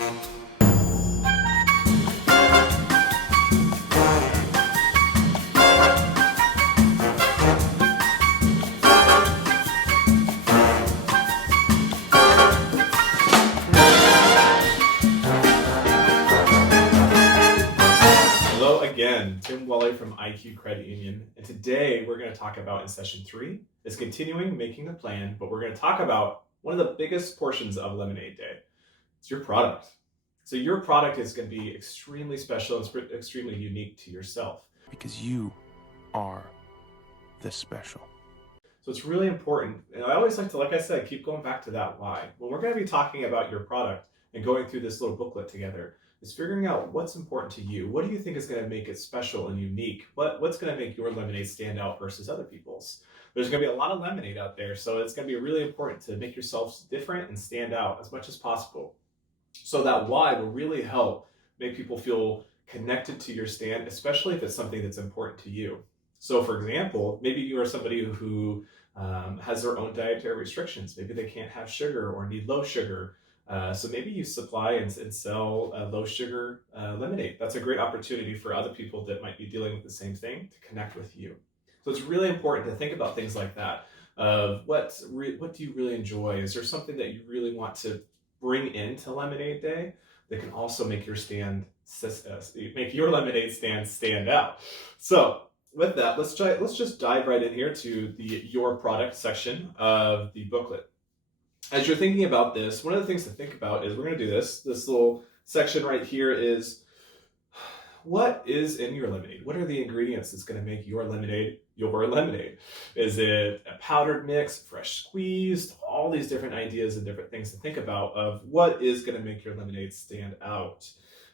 Hello again, Tim Weller from IQ Credit Union, and today we're going to talk about in session 3 is continuing making the plan, but we're going to talk about one of the biggest portions of Lemonade Day. It's your product. So your product is going to be extremely special and extremely unique to yourself. Because you are the special. So it's really important, and I always like to, like I said, keep going back to that why. When we're going to be talking about your product and going through this little booklet together, is figuring out what's important to you. What do you think is going to make it special and unique? What's going to make your lemonade stand out versus other people's? There's going to be a lot of lemonade out there, so it's going to be really important to make yourselves different and stand out as much as possible. So that why will really help make people feel connected to your stand, especially if it's something that's important to you. So for example, maybe you are somebody who has their own dietary restrictions. Maybe they can't have sugar or need low sugar. So maybe you supply and sell low sugar lemonade. That's a great opportunity for other people that might be dealing with the same thing to connect with you. So it's really important to think about things like that. What do you really enjoy? Is there something that you really want to bring into Lemonade Day that can also make your lemonade stand out? So with that, let's just dive right in here to the Your Product section of the booklet. As you're thinking about this, one of the things to think about is we're going to do this little section right here is what is in your lemonade? What are the ingredients that's going to make your lemonade your lemonade? Is it a powdered mix, fresh squeezed, all these different ideas and different things to think about of what is going to make your lemonade stand out?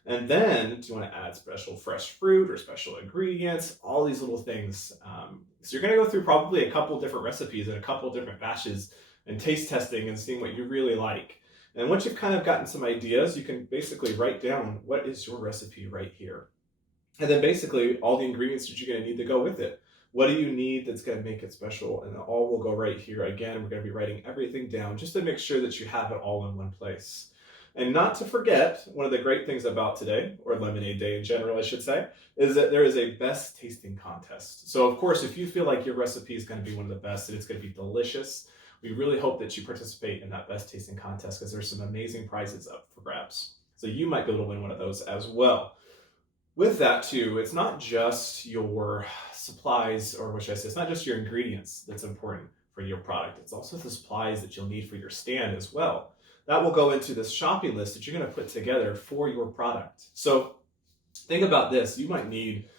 And then do you want to add special fresh fruit or special ingredients, all these little things. So you're going to go through probably a couple different recipes and a couple different batches and taste testing and seeing what you really like. And once you've kind of gotten some ideas, you can basically write down what is your recipe right here. And then basically all the ingredients that you're going to need to go with it. What do you need that's going to make it special? And it all will go right here. Again, we're going to be writing everything down just to make sure that you have it all in one place. And not to forget, one of the great things about today, or Lemonade Day in general, I should say, is that there is a best tasting contest. So of course, if you feel like your recipe is going to be one of the best and it's going to be delicious, we really hope that you participate in that best tasting contest because there's some amazing prizes up for grabs. So you might be able to win one of those as well. With that too, it's not just your supplies, or what should I say, it's not just your ingredients that's important for your product. It's also the supplies that you'll need for your stand as well. That will go into this shopping list that you're going to put together for your product. So think about this. You might need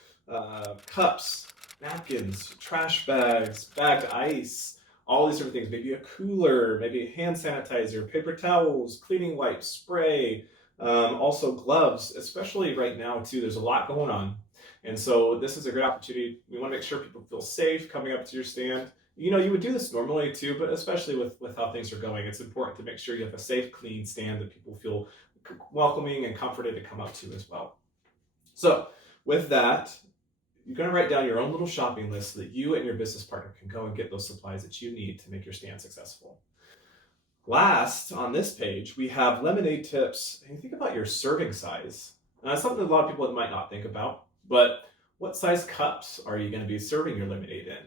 cups, napkins, trash bags, bagged ice, all these different things, maybe a cooler, maybe a hand sanitizer, paper towels, cleaning wipes, spray, also gloves, especially right now too, there's a lot going on. And so this is a great opportunity. We want to make sure people feel safe coming up to your stand. You know, you would do this normally too, but especially with how things are going, it's important to make sure you have a safe, clean stand that people feel welcoming and comforted to come up to as well. So with that, you're going to write down your own little shopping list so that you and your business partner can go and get those supplies that you need to make your stand successful. Last, on this page, we have lemonade tips. And you think about your serving size. Now, that's something a lot of people might not think about, but what size cups are you going to be serving your lemonade in?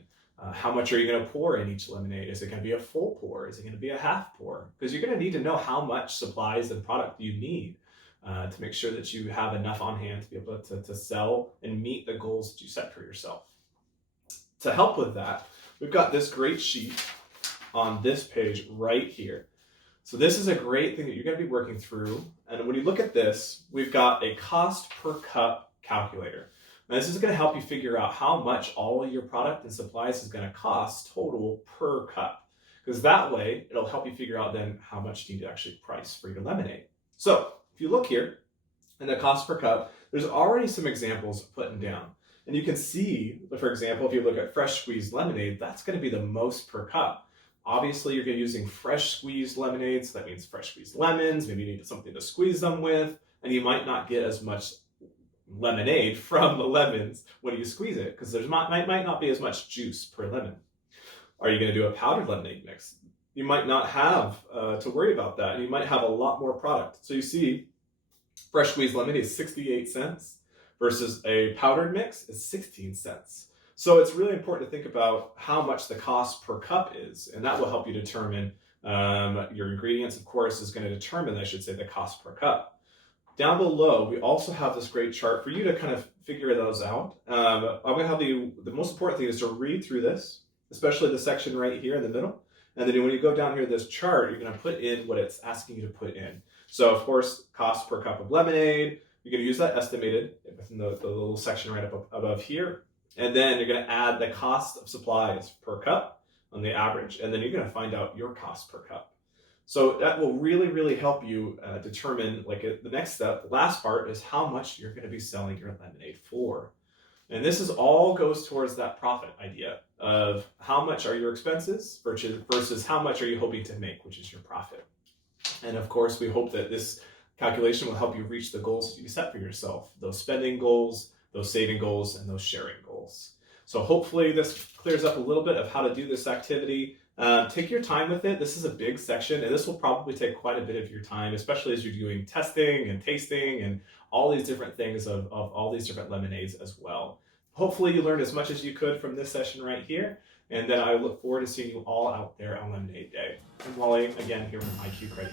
How much are you going to pour in each lemonade? Is it going to be a full pour? Is it going to be a half pour? Because you're going to need to know how much supplies and product you need to make sure that you have enough on hand to be able to sell and meet the goals that you set for yourself. To help with that, we've got this great sheet on this page right here. So this is a great thing that you're going to be working through. And when you look at this, we've got a cost per cup calculator. Now this is going to help you figure out how much all of your product and supplies is going to cost total per cup. Because that way, it'll help you figure out then how much you need to actually price for your lemonade. So if you look here in the cost per cup, there's already some examples put down. And you can see, for example, if you look at fresh squeezed lemonade, that's going to be the most per cup. Obviously, you're going to be using fresh squeezed lemonade, so that means fresh squeezed lemons. Maybe you need something to squeeze them with, and you might not get as much lemonade from the lemons when you squeeze it, because there might not be as much juice per lemon. Are you going to do a powdered lemonade mix? You might not have to worry about that, and you might have a lot more product. So you see, Fresh squeezed lemonade is 68 cents versus a powdered mix is 16 cents. So it's really important to think about how much the cost per cup is, and that will help you determine your ingredients, of course, is going to determine, I should say, the cost per cup. Down below, we also have this great chart for you to kind of figure those out. I'm going to have the most important thing is to read through this, especially the section right here in the middle. And then when you go down here to this chart, you're going to put in what it's asking you to put in. So, of course, cost per cup of lemonade, you're going to use that estimated within the little section right up above here. And then you're going to add the cost of supplies per cup on the average. And then you're going to find out your cost per cup. So that will really, really help you determine, like the next step, the last part is how much you're going to be selling your lemonade for. And this is all goes towards that profit idea of how much are your expenses versus how much are you hoping to make, which is your profit. And of course, we hope that this calculation will help you reach the goals you set for yourself, those spending goals, those saving goals, and those sharing goals. So hopefully this clears up a little bit of how to do this activity. Take your time with it. This is a big section, and this will probably take quite a bit of your time, especially as you're doing testing and tasting and all these different things of all these different lemonades as well. Hopefully you learned as much as you could from this session right here, and then I look forward to seeing you all out there on Lemonade Day. I'm Wally, again, here with IQ Credit.